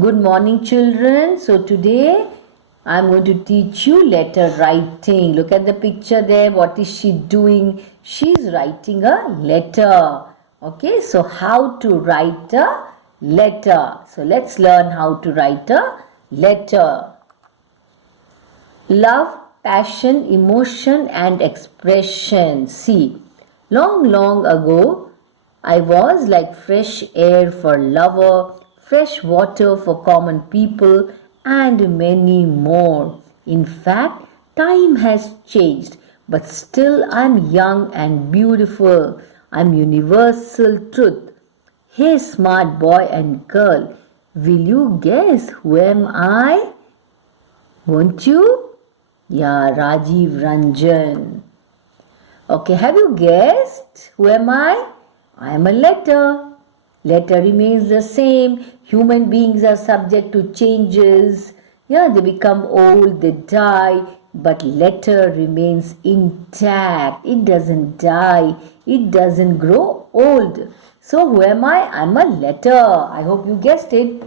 Good morning, children. So today I'm going to teach you letter writing. Look at the picture there. What is she doing? She's writing a letter. Okay, so how to write a letter. So let's learn how to write a letter. Love, passion, emotion and expression. See, long ago, I was like fresh air for lover, fresh water for common people, and many more. In fact, time has changed, but still I'm young and beautiful. I'm universal truth. Hey, smart boy and girl, will you guess who am I? Won't you? Yeah, Rajiv Ranjan. Okay, have you guessed? Who am I? I am a letter. Letter remains the same. Human beings are subject to changes. Yeah, they become old, they die, but letter remains intact. It doesn't die, it doesn't grow old. So, who am I? I'm a letter. I hope you guessed it.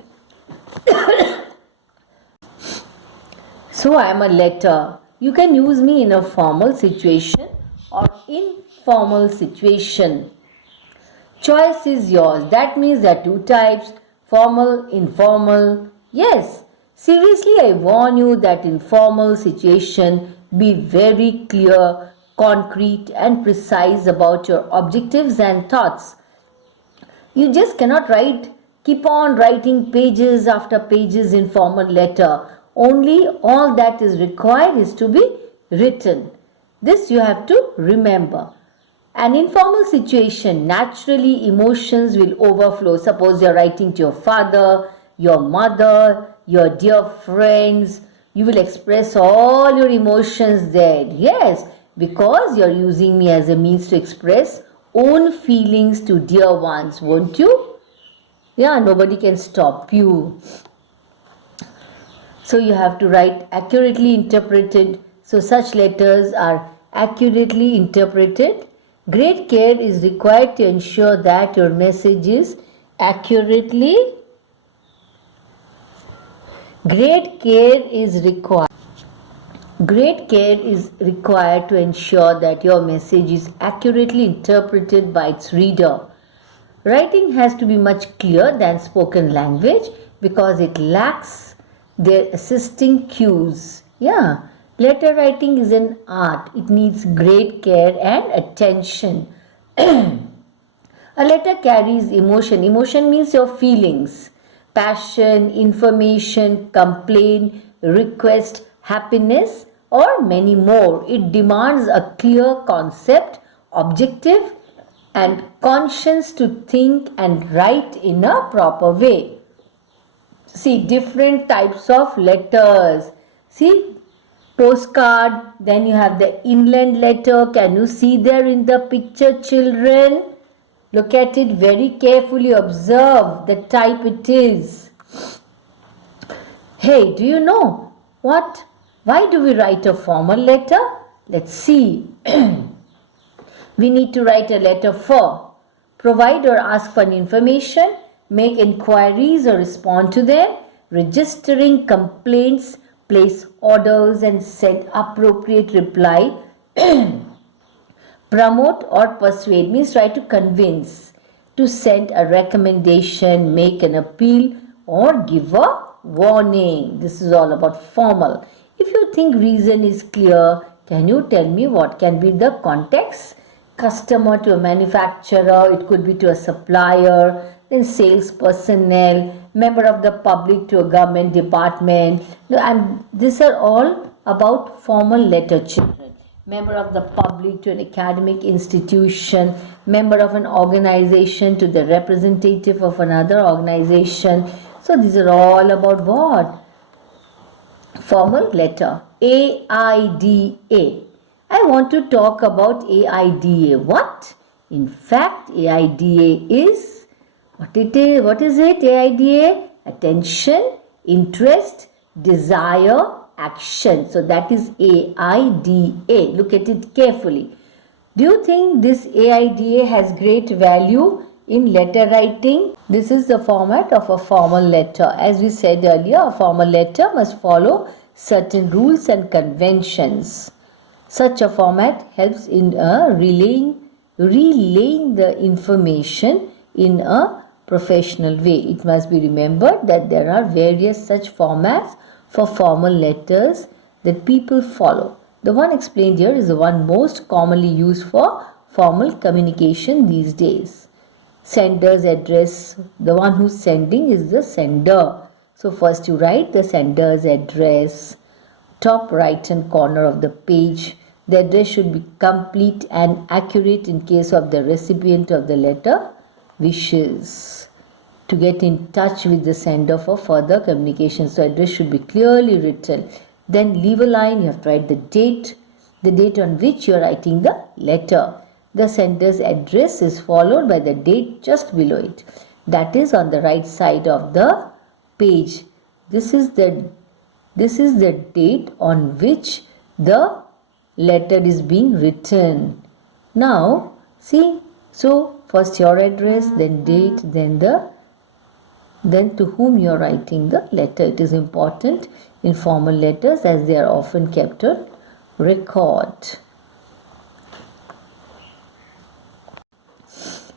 So I am a letter. You can use me in a formal situation or informal situation. Choice is yours. That means there are two types, formal, informal. Yes, seriously, I warn you that in formal situation, be very clear, concrete and precise about your objectives and thoughts. You just cannot keep on writing pages after pages in formal letter. Only all that is required is to be written. This you have to remember. An informal situation, naturally emotions will overflow. Suppose you're writing to your father, your mother, your dear friends. You will express all your emotions there. Yes, because you're using me as a means to express own feelings to dear ones, won't you? Yeah, nobody can stop you. So you have to write accurately interpreted. So such letters are accurately interpreted. Great care is required to ensure that your message is accurately. Great care is required. Great care is required to ensure that your message is accurately interpreted by its reader. Writing has to be much clearer than spoken language because it lacks their assisting cues. Yeah, letter writing is an art. It needs great care and attention. A letter carries emotion. Emotion means your feelings, passion, information, complaint, request, happiness, or many more. It demands a clear concept, objective, and conscience to think and write in a proper way. See, different types of letters. See, postcard, then you have the inland letter. Can you see there in the picture, children? Look at it very carefully, observe the type it is. Hey, do you know what? Why do we write a formal letter? Let's see. We need to write a letter for provide or ask for information, make inquiries or respond to them, registering complaints, place orders and send appropriate reply. Promote or persuade means try to convince, to send a recommendation, make an appeal or give a warning. This is all about formal. If you think reason is clear, can you tell me what can be the context? Customer to a manufacturer, it could be to a supplier, then sales personnel, member of the public to a government department. And these are all about formal letter, children. Member of the public to an academic institution, member of an organization to the representative of another organization. So these are all about what? Formal letter. AIDA. I want to talk about AIDA. What? In fact, AIDA is what it is. What is it? AIDA? Attention, interest, desire, action. So that is AIDA. Look at it carefully. Do you think this AIDA has great value? in letter writing. This is the format of a formal letter. As we said earlier, a formal letter must follow certain rules and conventions. Such a format helps in relaying the information in a professional way. It must be remembered that there are various such formats for formal letters that people follow. The one explained here is the one most commonly used for formal communication these days. Sender's address, the one who's sending is the sender. So first you write the sender's address, top right hand corner of the page. The address should be complete and accurate in case of the recipient of the letter wishes to get in touch with the sender for further communication. So address should be clearly written. Then leave a line, you have to write the date on which you are writing the letter. The sender's address is followed by the date just below it. That is on the right side of the page. This is the date on which the letter is being written. Now, see, so first your address, then date, then to whom you are writing the letter. It is important in formal letters as they are often kept on record.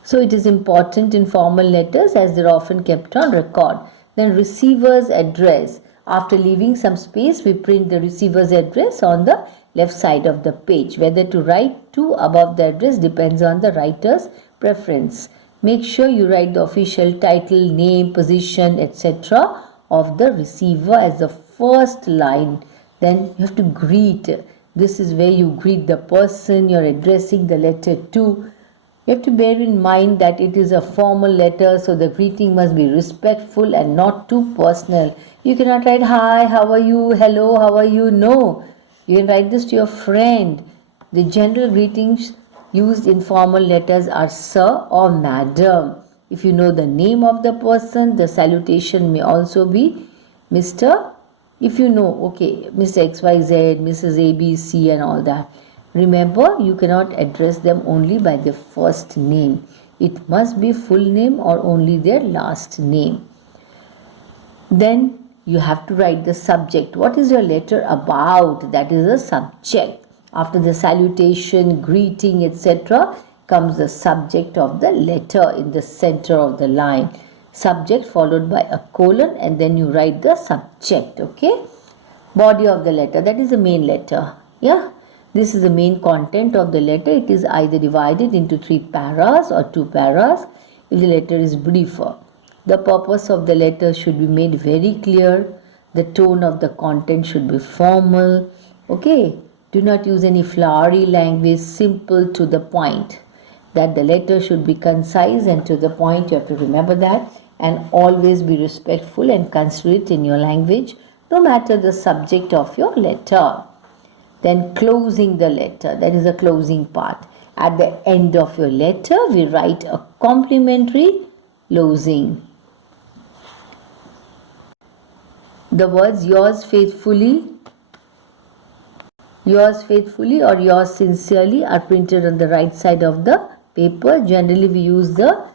So it is important in formal letters as they are often kept on record. Then receiver's address. After leaving some space, we print the receiver's address on the left side of the page. Whether to write to above the address depends on the writer's preference. Make sure you write the official title, name, position, etc. of the receiver as the first line. Then you have to greet. This is where you greet the person you are addressing the letter to. You have to bear in mind that it is a formal letter, so the greeting must be respectful and not too personal. You cannot write, hi, how are you, hello, how are you? No, you can write this to your friend. The general greetings used in formal letters are sir or madam. If you know the name of the person, the salutation may also be Mr. If you know, okay, Mr. XYZ, Mrs. ABC and all that. Remember, you cannot address them only by their first name. It must be full name or only their last name. Then you have to write the subject. What is your letter about? That is the subject. After the salutation, greeting, etc., comes the subject of the letter in the center of the line. Subject followed by a colon, and then you write the subject. Okay. Body of the letter. That is the main letter. Yeah. This is the main content of the letter. It is either divided into 3 paras or 2 paras if the letter is briefer. The purpose of the letter should be made very clear. The tone of the content should be formal. Okay. Do not use any flowery language, simple to the point. That the letter should be concise and to the point. You have to remember that. And always be respectful and considerate in your language, no matter the subject of your letter. Then closing the letter, that is the closing part. At the end of your letter, we write a complimentary closing. The words yours faithfully or yours sincerely are printed on the right side of the paper. Generally, we use the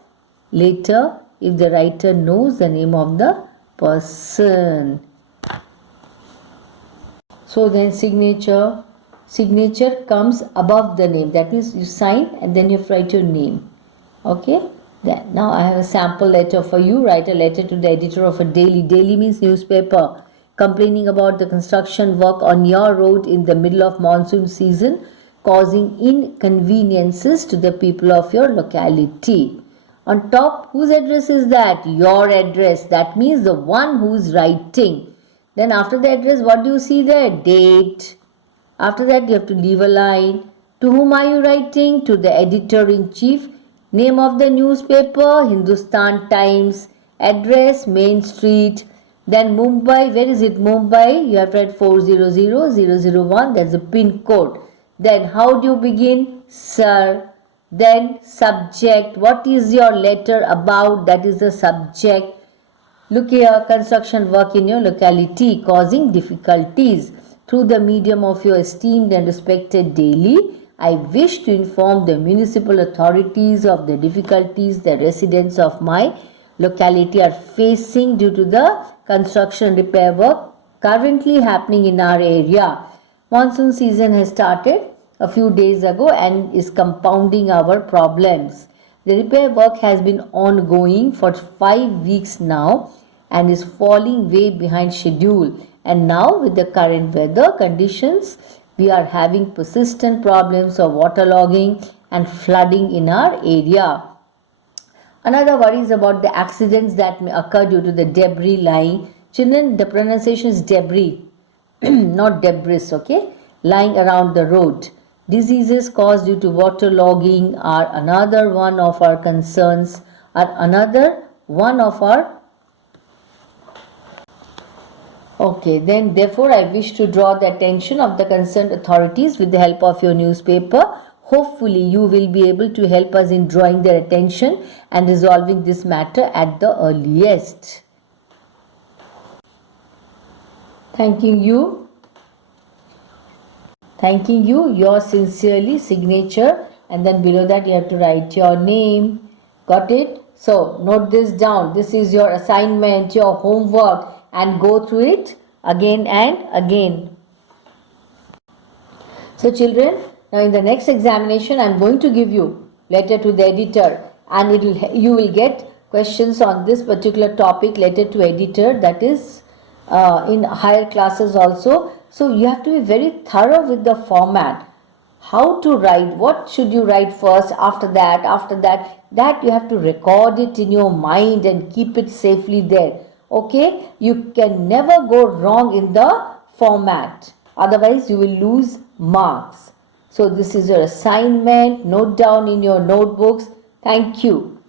later if the writer knows the name of the person. So then signature comes above the name. That means you sign and then you write your name. Okay. Then now I have a sample letter for you. Write a letter to the editor of a daily. Daily means newspaper. Complaining about the construction work on your road in the middle of monsoon season, causing inconveniences to the people of your locality. On top, whose address is that? Your address. That means the one who's writing. Then after the address, what do you see there? Date. After that, you have to leave a line. To whom are you writing? To the editor-in-chief. Name of the newspaper, Hindustan Times. Address, Main Street. Then Mumbai, where is it? Mumbai, you have to write 400001, that's the pin code. Then how do you begin? Sir. Then subject, what is your letter about? That is the subject. Look here, construction work in your locality causing difficulties. Through the medium of your esteemed and respected daily, I wish to inform the municipal authorities of the difficulties the residents of my locality are facing due to the construction repair work currently happening in our area. Monsoon season has started a few days ago and is compounding our problems. The repair work has been ongoing for 5 weeks now and is falling way behind schedule. And now, with the current weather conditions, we are having persistent problems of waterlogging and flooding in our area. Another worry is about the accidents that may occur due to the debris lying. Children, the pronunciation is debris, not debris, okay? Lying around the road. Diseases caused due to waterlogging are another one of our concerns, are another one of our. Okay, then therefore I wish to draw the attention of the concerned authorities with the help of your newspaper. Hopefully you will be able to help us in drawing their attention and resolving this matter at the earliest. Thanking you, yours sincerely, signature, and then below that you have to write your name. Got it? So note this down. This is your assignment, your homework, and go through it again and again. So children, now in the next examination I am going to give you letter to the editor, and you will get questions on this particular topic, letter to editor, that is in higher classes also. So you have to be very thorough with the format. How to write, what should you write first, after that you have to record it in your mind and keep it safely there. Okay, you can never go wrong in the format, otherwise you will lose marks. So this is your assignment. Note down in your notebooks. Thank you.